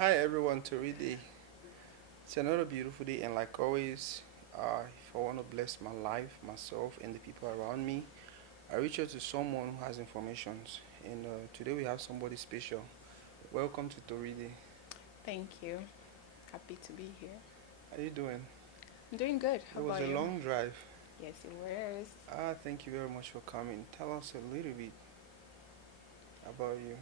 Hi everyone, Toride. It's another beautiful day, and like always, if I want to bless my life, myself, and the people around me, I reach out to someone who has informations. And today we have somebody special. Welcome to Toride. Thank you. Happy to be here. How you doing? I'm doing good. It How was about a you? long drive. Yes, it was. Thank you very much for coming. Tell us a little bit about you.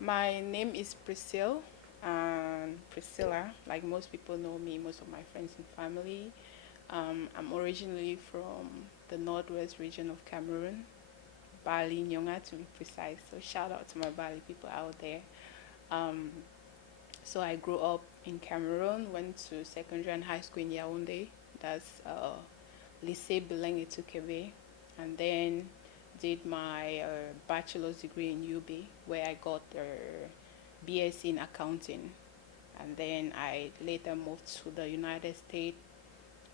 My name is Priscille and Priscilla. Like most people know me, most of my friends and family. I'm originally from the northwest region of Cameroon, Bali, Nyonga to be precise. So shout out to my Bali people out there. Um, so I grew up in Cameroon, went to secondary and high school in Yaoundé. That's Lycée Belenge Tukebe, and then did my bachelor's degree in UB, where I got a BSc in accounting. And then I later moved to the United States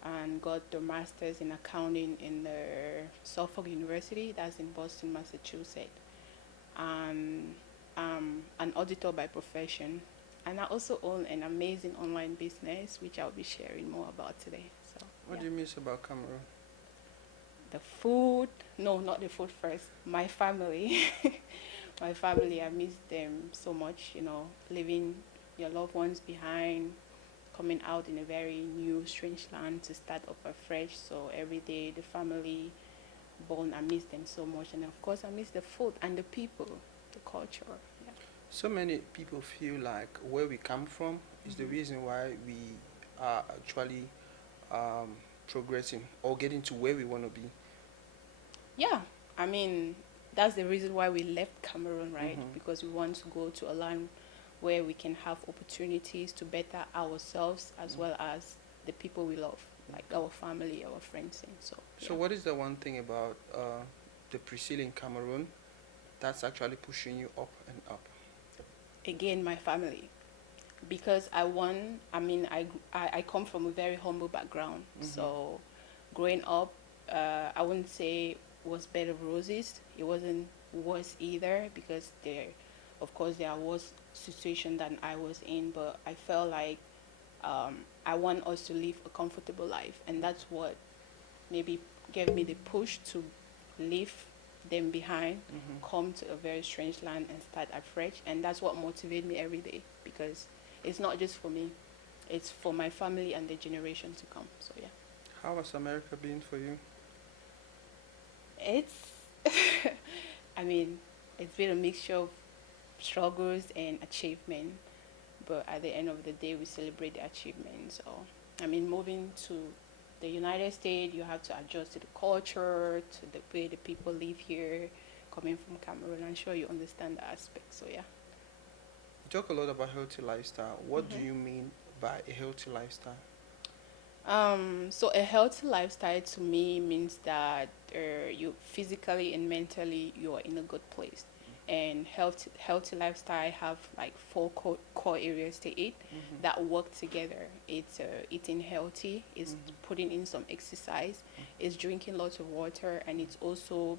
and got the master's in accounting in the Suffolk University, that's in Boston, Massachusetts. And I'm an auditor by profession. And I also own an amazing online business, which I'll be sharing more about today. So, What yeah. do you miss about Cameroon? The food, no, not the food first. My family, my family. I miss them so much. Leaving your loved ones behind, coming out in a very new, strange land to start off afresh. So every day, the family bond. I miss them so much, and of course, I miss the food and the people, the culture. Yeah. So many people feel like where we come from is the hmm reason why we are actually um, progressing or getting to where we want to be. Yeah. I mean, that's the reason why we left Cameroon, right? Hmm. Because we want to go to a land where we can have opportunities to better ourselves as well as the people we love, like our family, our friends, and so So, yeah. what is the one thing about the Priscille in Cameroon that's actually pushing you up and up? Again, my family, because I want. I mean, I come from a very humble background, Hmm. so growing up, I wouldn't say was bed of roses. It wasn't worse either because of course, there was situation that I was in, but I felt like I want us to live a comfortable life, and that's what maybe gave me the push to leave them behind, Hmm. come to a very strange land and start afresh. And that's what motivates me every day because it's not just for me, it's for my family and the generation to come. So, yeah. How has America been for you? It's, I mean, it's been a mixture of struggles and achievement, but at the end of the day, we celebrate the achievements. So, I mean, moving to the United States, you have to adjust to the culture, to the way the people live here. Coming from Cameroon, I'm sure you understand the aspect. So, yeah. You talk a lot about healthy lifestyle. What do hmm you mean by a healthy lifestyle? So a healthy lifestyle to me means that you physically and mentally you are in a good place. And healthy lifestyle have like four core areas to it Hmm. that work together. It's eating healthy, it's Hmm. putting in some exercise, it's drinking lots of water, and it's also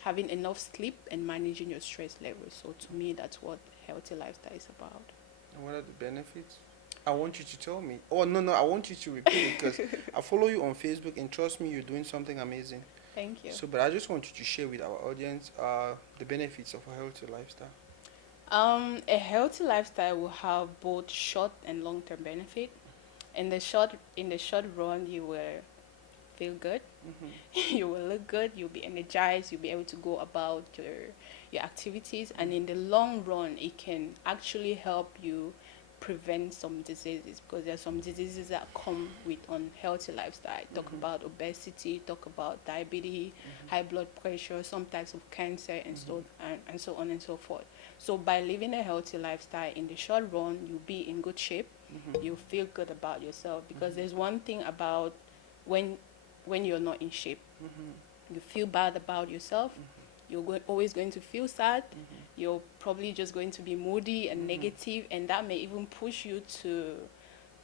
having enough sleep and managing your stress levels. So to me, that's what healthy lifestyle is about. And what are the benefits? I want you to tell me. Oh, no, no, I want you to repeat it because I follow you on Facebook and trust me, you're doing something amazing. Thank you. So, but I just want you to share with our audience the benefits of a healthy lifestyle. A healthy lifestyle will have both short and long term benefit. In the short run, you will feel good, Hmm. you will look good, you'll be energized, you'll be able to go about your activities, and in the long run, it can actually help you prevent some diseases because there are some diseases that come with unhealthy lifestyle. Talk Hmm. about obesity, talk about diabetes, Hmm. high blood pressure, some types of cancer, Hmm. and so on and so forth. So by living a healthy lifestyle in the short run, you'll be in good shape, Hmm. you'll feel good about yourself because Hmm. there's one thing about when when you're not in shape, Hmm. you feel bad about yourself, you're always going to feel sad, you're probably just going to be moody and Hmm. negative, and that may even push you to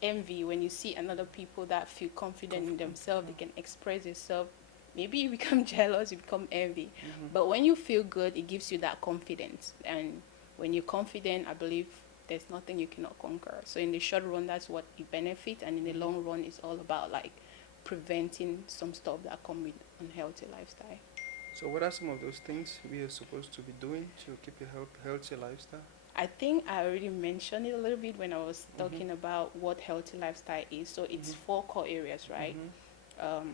envy when you see another people that feel confident in Confident. themselves, they can express themselves. Maybe you become jealous, you become envy. Hmm. But when you feel good, it gives you that confidence. And when you're confident, I believe there's nothing you cannot conquer. So in the short run, that's what it benefits, and in the long run, it's all about like preventing some stuff that come with unhealthy lifestyle. So what are some of those things we are supposed to be doing to keep a healthy lifestyle? I think I already mentioned it a little bit when I was Mm-hmm. talking about what healthy lifestyle is. So it's Mm-hmm. four core areas, right? Mm-hmm. Um,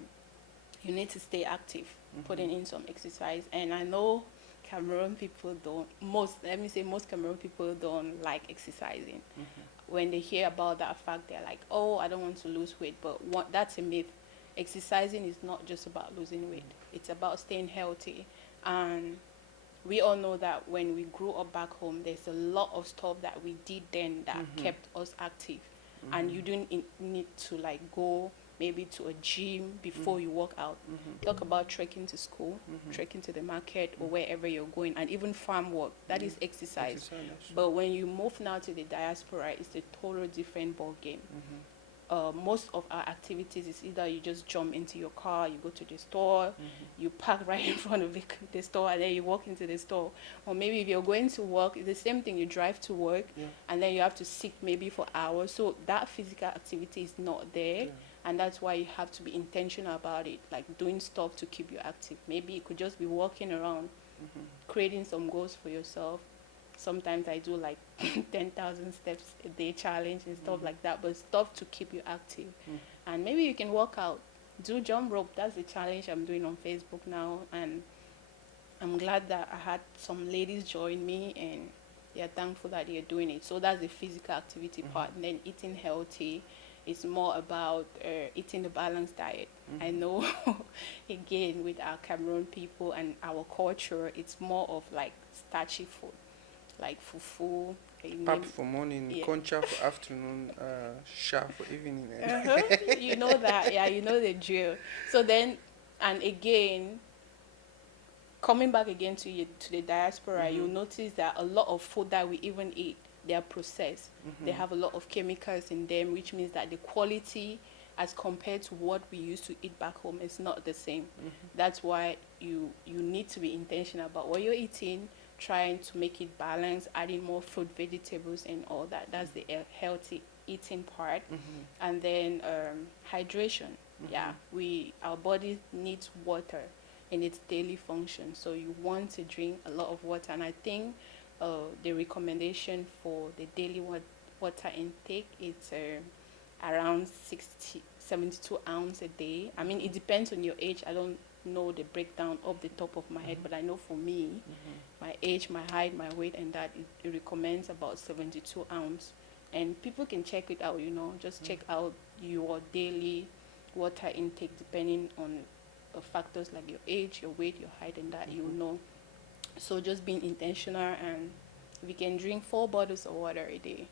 you need to stay active, Mm-hmm. putting in some exercise. And I know Cameroon people don't, most, let me say, most Cameroon people don't like exercising. Mm-hmm. When they hear about that fact, they're like, oh, I don't want to lose weight. But that's a myth. Exercising is not just about losing weight, it's about staying healthy. And we all know that when we grew up back home, there's a lot of stuff that we did then that Mm-hmm. kept us active. And Mm-hmm. you don't need to like go maybe to a gym before Mm-hmm. you work out. Mm-hmm. Talk about trekking to school, Mm-hmm. trekking to the market, or Mm-hmm. wherever you're going, and even farm work. That is exercise. Exercise, that's true. But when you move now to the diaspora, it's a total different ball game. Mm-hmm. Most of our activities is either you just jump into your car, you go to the store, Mm-hmm. you park right in front of the store, and then you walk into the store. Or maybe if you're going to work, it's the same thing. You drive to work, Yeah. and then you have to sit maybe for hours. So that physical activity is not there, Yeah. and that's why you have to be intentional about it, like doing stuff to keep you active. Maybe it could just be walking around, Mm-hmm. creating some goals for yourself. Sometimes I do like 10,000 steps a day challenge and stuff like that, but stuff to keep you active. Mm-hmm. And maybe you can work out, do jump rope. That's the challenge I'm doing on Facebook now, and I'm glad that I had some ladies join me, and they're thankful that they're doing it. So that's the physical activity part. And then eating healthy is more about eating a balanced diet. I know, again, with our Cameroon people and our culture, it's more of like starchy food, like fufu. Pap for morning, Yeah. concha for afternoon, sha for evening. Uh-huh. You know that, yeah, you know the drill. So then, and again, coming back again to you to the diaspora, you'll notice that a lot of food that we even eat, they are processed. They have a lot of chemicals in them, which means that the quality as compared to what we used to eat back home is not the same. That's why you need to be intentional about what you're eating, trying to make it balanced, adding more fruit, vegetables, and all that. That's the healthy eating part. And then hydration. Yeah, our body needs water in its daily function. So you want to drink a lot of water. And I think the recommendation for the daily water intake is around 72 ounces a day. I mean, it depends on your age. I don't know the breakdown off the top of my head, but I know for me, my age, my height, my weight, and that it recommends about 72 ounces. And people can check it out, just check out your daily water intake depending on factors like your age, your weight, your height, and that you know. So just being intentional, and we can drink 4 bottles of water a day.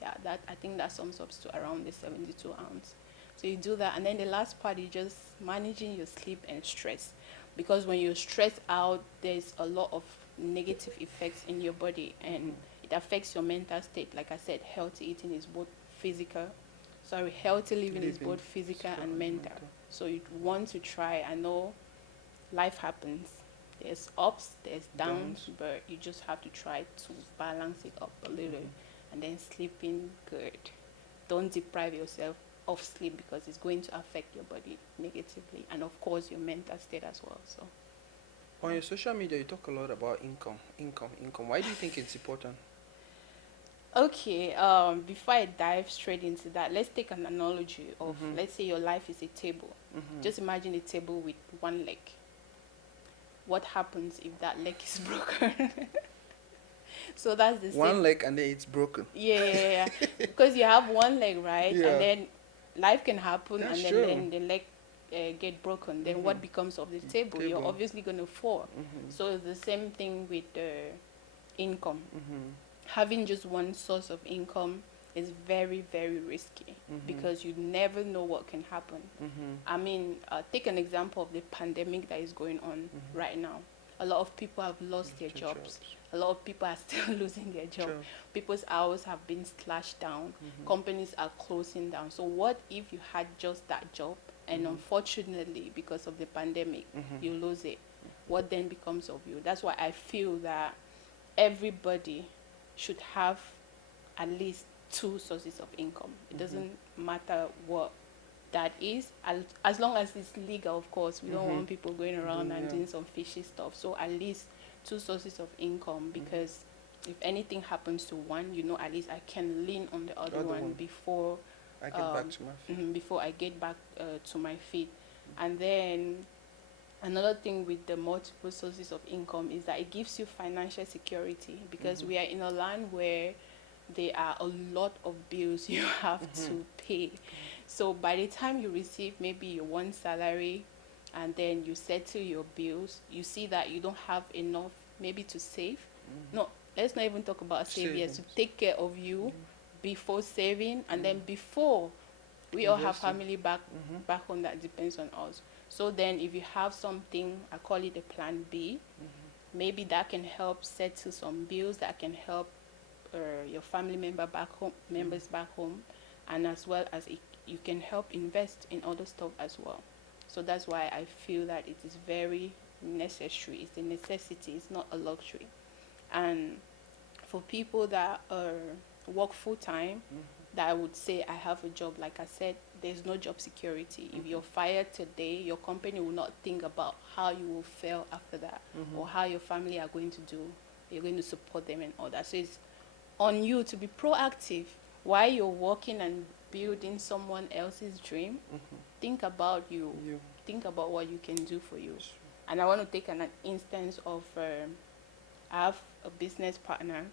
Yeah, that I think that sums up to around the 72 ounce. So you do that, and then the last part is just managing your sleep and stress, because when you're stressed out, there's a lot of negative effects in your body, and it affects your mental state. Like I said, healthy eating is both physical. Sorry, healthy living is both physical and mental. So you want to try. I know life happens. There's ups, there's downs, but you just have to try to balance it up a little. And then sleeping good. Don't deprive yourself of sleep, because it's going to affect your body negatively, and of course your mental state as well. So on your social media, you talk a lot about income. Why do you think it's important? okay, before I dive straight into that, let's take an analogy of, let's say your life is a table. Just imagine a table with one leg. What happens if that leg is broken? So that's the One same. leg and then it's broken. Yeah. Because you have one leg, right? Yeah. And then life can happen, That's and true. then the leg get broken. Then what becomes of the table? You're obviously going to fall. So it's the same thing with income. Having just one source of income is very, very risky, because you never know what can happen. I mean, take an example of the pandemic that is going on right now. A lot of people have lost their jobs. A lot of people are still losing their job. True. People's hours have been slashed down. Companies are closing down. So what if you had just that job, and unfortunately, because of the pandemic, you lose it? What then becomes of you? That's why I feel that everybody should have at least two sources of income. It doesn't matter what that is, as long as it's legal, of course. We don't want people going around and doing some fishy stuff. So at least two sources of income, because if anything happens to one, at least I can lean on the other one before I get back to my feet. before I get back to my feet. And then another thing with the multiple sources of income is that it gives you financial security, because we are in a land where there are a lot of bills you have to pay. So by the time you receive maybe your one salary and then you settle your bills, you see that you don't have enough maybe to save. No, let's not even talk about save yet, to take care of you before saving, and then before we all have family back home that depends on us. So then if you have something, I call it a plan B, maybe that can help settle some bills, that can help your family members back home, and as well as you can help invest in other stuff as well. So that's why I feel that it is very necessary. It's a necessity. It's not a luxury. And for people that work full time, that I would say I have a job, like I said, there's no job security. If you're fired today, your company will not think about how you will fare after that, or how your family are going to do. You're going to support them and all that. So it's on you to be proactive while you're working and building someone else's dream. Think about you. Think about what you can do for you. And I want to take an instance of I have a business partner.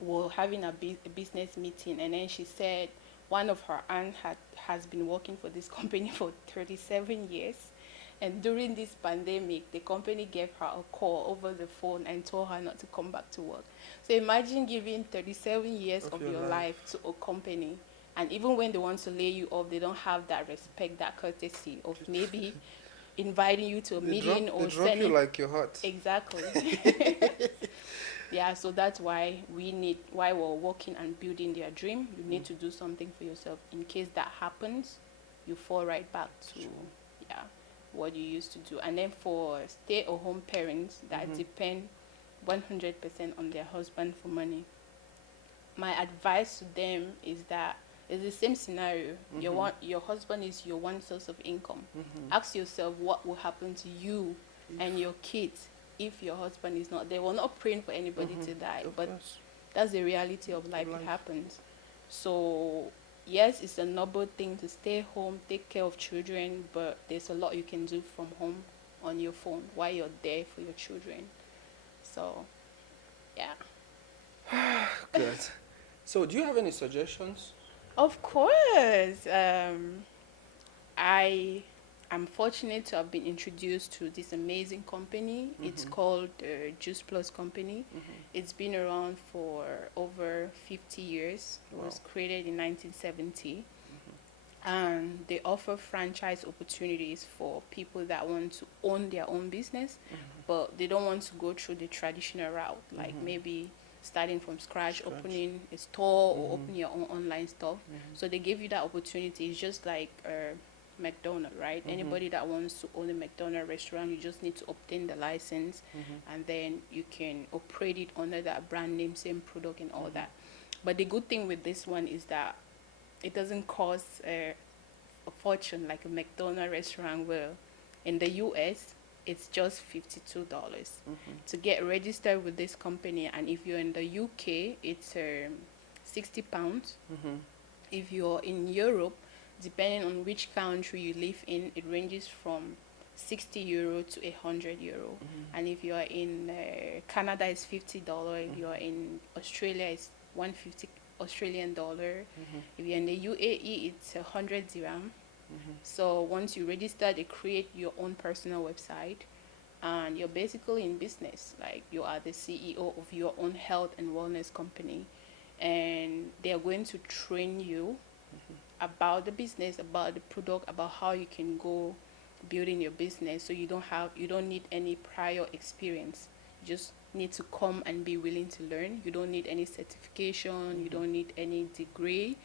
We're having a business meeting, and then she said one of her aunt has been working for this company for 37 years. And during this pandemic, the company gave her a call over the phone and told her not to come back to work. So imagine giving 37 years of your life to a company, and even when they want to lay you off, they don't have that respect, that courtesy of maybe inviting you to a meeting or they drop sending you like your heart. Exactly. Yeah, so that's why while we're working and building their dream, you need to do something for yourself. In case that happens, you fall right back to what you used to do. And then for stay-at-home parents that depend 100% on their husband for money, my advice to them is that it's the same scenario. Your husband is your one source of income. Ask yourself what will happen to you and your kids if your husband is not there. We're not praying for anybody to die, but that's the reality of life. It happens. So yes, it's a noble thing to stay home, take care of children, but there's a lot you can do from home on your phone while you're there for your children. So yeah. Good. So do you have any suggestions? Of course. I am fortunate to have been introduced to this amazing company. It's called Juice Plus Company. It's been around for over 50 years. It was created in 1970. And they offer franchise opportunities for people that want to own their own business, but they don't want to go through the traditional route, like maybe starting from scratch, opening a store or opening your own online store. So they give you that opportunity. It's just like McDonald's, right? Anybody that wants to own a McDonald's restaurant, you just need to obtain the license, and then you can operate it under that brand name, same product and all that. But the good thing with this one is that it doesn't cost a fortune like a McDonald's restaurant will. In the US, it's just $52 to get registered with this company. And if you're in the UK, it's £60. If you're in Europe, depending on which country you live in, it ranges from €60 to €100. And if you're in Canada, it's $50. If you're in Australia, it's $150 Australian dollar. If you're in the UAE, it's 100 dirham. So once you register, they create your own personal website, and you're basically in business. Like, you are the CEO of your own health and wellness company, and they are going to train you about the business, about the product, about how you can go building your business. So you don't need any prior experience. You just need to come and be willing to learn. You don't need any certification. You don't need any degree.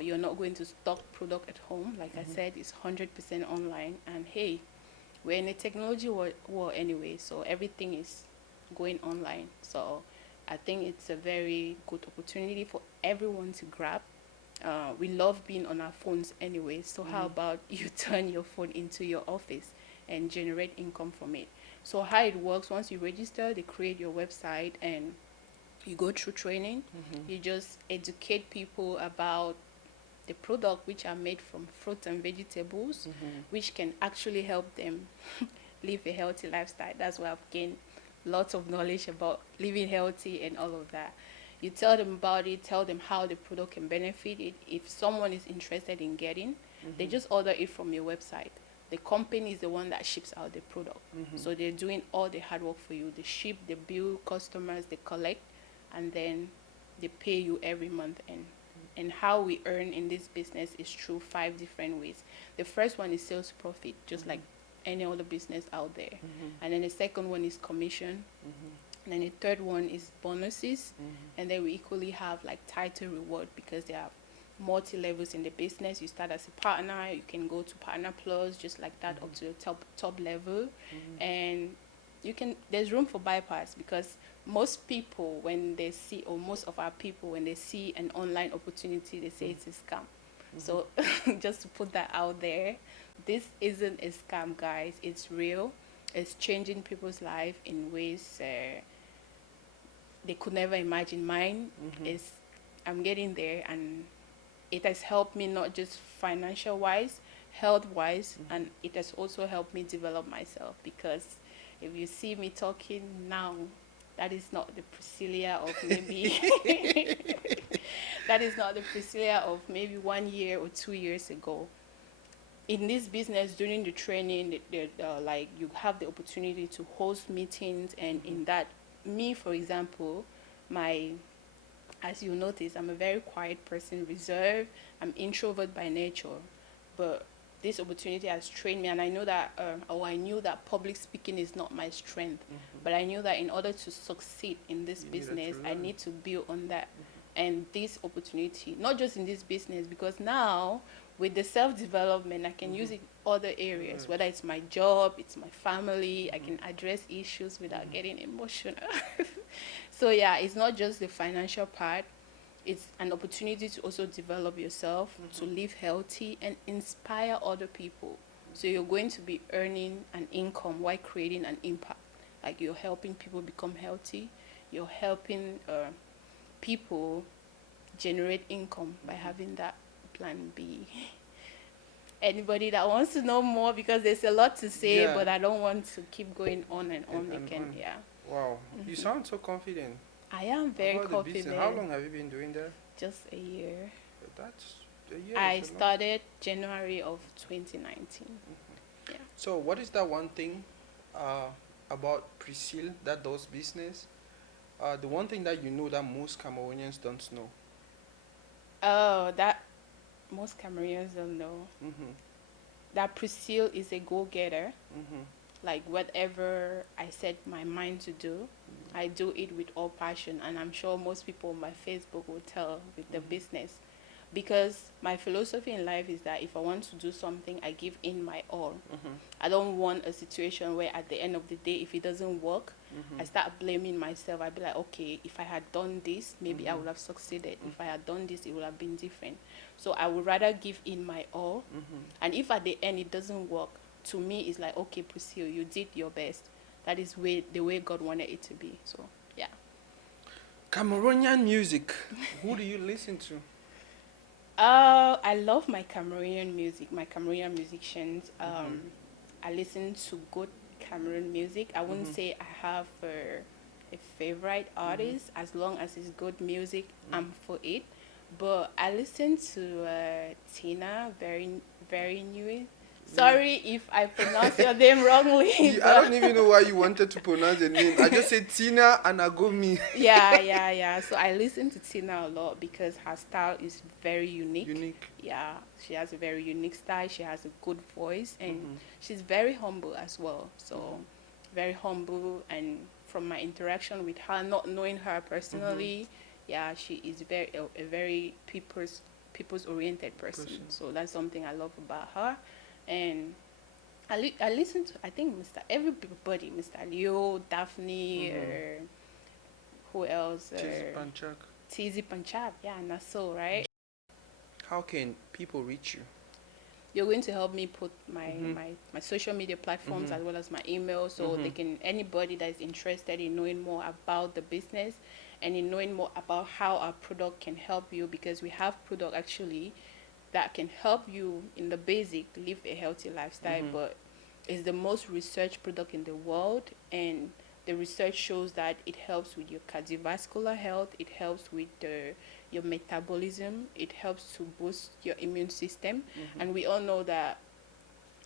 You're not going to stock product at home. Like I said, it's 100% online. And hey, we're in a technology war anyway, so everything is going online. So I think it's a very good opportunity for everyone to grab. We love being on our phones anyway, so how about you turn your phone into your office and generate income from it? So how it works, once you register, they create your website and you go through training. You just educate people about the product which are made from fruits and vegetables, which can actually help them live a healthy lifestyle. That's why I've gained lots of knowledge about living healthy and all of that. You tell them about it, tell them how the product can benefit it. If someone is interested in getting, they just order it from your website. The company is the one that ships out the product. So they're doing all the hard work for you. They ship, they bill customers, they collect, and then they pay you every month. And how we earn in this business is through 5 different ways. The first one is sales profit, just like any other business out there. And then the second one is commission. And then the third one is bonuses. And then we equally have like title reward, because there are multi-levels in the business. You start as a partner, you can go to partner plus, just like that, up to the top level. And you can, there's room for bypass, because most people, when they see, or most of our people, when they see an online opportunity, they say it's a scam. So just to put that out there, this isn't a scam, guys. It's real. It's changing people's life in ways they could never imagine. Mine is, I'm getting there, and it has helped me not just financial wise, health wise, and it has also helped me develop myself, because if you see me talking now, that is not the Priscilla of maybe that is not the Priscilla of maybe 1 year or 2 years ago. In this business, during the training, like, you have the opportunity to host meetings, and in that, me, for example, as you notice, I'm a very quiet person, reserved. I'm introvert by nature, but this opportunity has trained me, and I know that, I knew that public speaking is not my strength, but I knew that in order to succeed in this business, I need to build on that. And this opportunity, not just in this business, because now with the self-development, I can use it in other areas, whether it's my job, it's my family, I can address issues without getting emotional. So yeah, it's not just the financial part. It's an opportunity to also develop yourself, to live healthy, and inspire other people. So you're going to be earning an income while creating an impact. Like, you're helping people become healthy. You're helping people generate income by having that plan B. Anybody that wants to know more, because there's a lot to say, but I don't want to keep going on and on again. Yeah. Wow, you sound so confident. I am very About the business. confident. How long have you been doing that? Just a year. That's a year. I started January of 2019. Yeah. So what is that one thing about Priscille that does business? The one thing that you know that most Cameroonians don't know. Oh, that most Cameroonians don't know. That Priscille is a go-getter. Like, whatever I set my mind to do, I do it with all passion. And I'm sure most people on my Facebook will tell with the business. Because my philosophy in life is that if I want to do something, I give in my all. I don't want a situation where at the end of the day, if it doesn't work, I start blaming myself. I'd be like, okay, if I had done this, maybe I would have succeeded. If I had done this, it would have been different. So I would rather give in my all. And if at the end it doesn't work, to me, it's like, okay, Priscille, you did your best. That is the way God wanted it to be. So, yeah. Cameroonian music. Who do you listen to? I love my Cameroonian music, my Cameroonian musicians. I listen to good Cameroon music. I wouldn't say I have a favorite artist. As long as it's good music, I'm for it. But I listen to Tina, very new. Sorry if I pronounce your name wrongly. I don't even know why you wanted to pronounce the name. I just said Tina and Agomi. Yeah. So I listen to Tina a lot because her style is very unique. Yeah, she has a very unique style. She has a good voice, and she's very humble as well. So very humble, and from my interaction with her, not knowing her personally, yeah, she is a very people's oriented person. So that's something I love about her. And I listen to, I think, everybody, Mr. Leo, Daphne, Who else? Cheesy Panchak. Tizi Panchab. Yeah, and that's so, right? How can people reach you? You're going to help me put my, Mm-hmm. my social media platforms Mm-hmm. as well as my email, so Mm-hmm. they can, anybody that is interested in knowing more about the business and in knowing more about how our product can help you, because we have product actually that can help you in the basic live a healthy lifestyle, Mm-hmm. but it's the most researched product in the world, and the research shows that it helps with your cardiovascular health, it helps with your metabolism, it helps to boost your immune system. Mm-hmm. And we all know that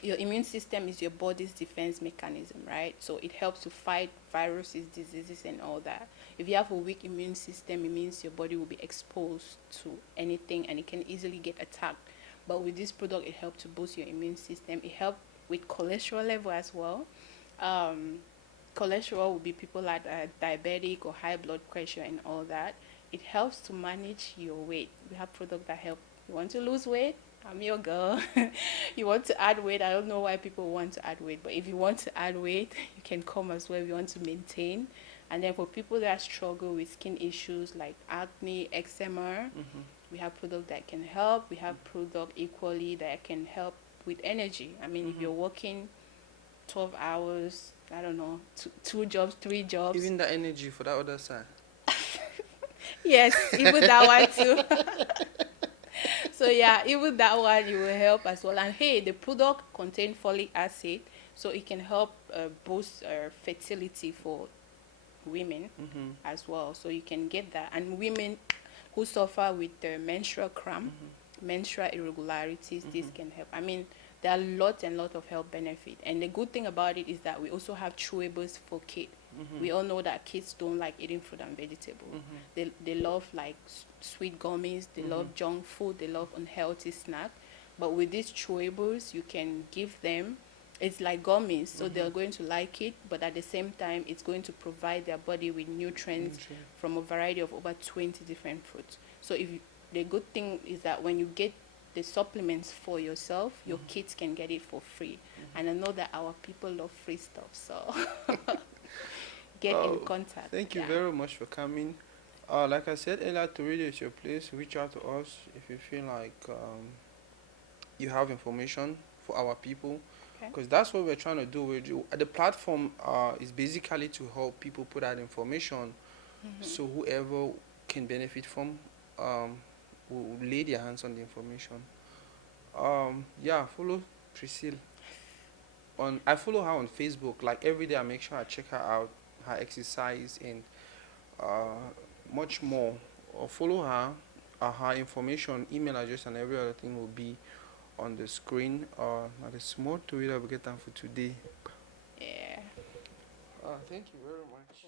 your immune system is your body's defense mechanism, right? So it helps to fight viruses, diseases, and all that. If you have a weak immune system, it means your body will be exposed to anything and it can easily get attacked. But with this product, it helps to boost your immune system. It helps with cholesterol level as well. Um, Cholesterol would be people that are diabetic or high blood pressure and all that. It helps to manage your weight. We have products that help. You want to lose weight? I'm your girl. You want to add weight? I don't know why people want to add weight, but if you want to add weight, you can come as well. We want to maintain. And then for people that struggle with skin issues like acne, eczema, Mm-hmm. we have product that can help. We have product equally that can help with energy. I mean, if Mm-hmm. you're working 12 hours, I don't know, two jobs, three jobs. Even the energy for that other side. Yes, even that one too. So yeah, even that one it will help as well. And hey, the product contains folic acid, so it can help boost fertility for women Mm-hmm. as well. So you can get that. And women who suffer with menstrual cramp, Mm-hmm. menstrual irregularities, this Mm-hmm. can help. I mean, there are lots and lots of health benefit. And the good thing about it is that we also have chewables for kids. Mm-hmm. We all know that kids don't like eating fruit and vegetable. Mm-hmm. They love like sweet gummies, they Mm-hmm. love junk food, they love unhealthy snack. But with these chewables, you can give them, it's like gummies, so Mm-hmm. they're going to like it, but at the same time, it's going to provide their body with nutrients Nutrient. from a variety of over 20 different fruits. So if you, the good thing is that when you get the supplements for yourself, your Mm-hmm. kids can get it for free. Mm-hmm. And I know that our people love free stuff, so get in Oh, contact. thank you Yeah. very much for coming. Like I said earlier, to read is your place. Reach out to us if you feel like you have information for our people, Okay. because that's what we're trying to do. The platform is basically to help people put out information, Mm-hmm. so whoever can benefit from um, will lay their hands on the information. Yeah, follow Priscille on. I follow her on Facebook. Like every day, I make sure I check her out, her exercise, and uh, much more. Or follow her. Her information, email address, and every other thing will be on the screen. That is more to it. I will get time for today. Yeah. Thank you very much.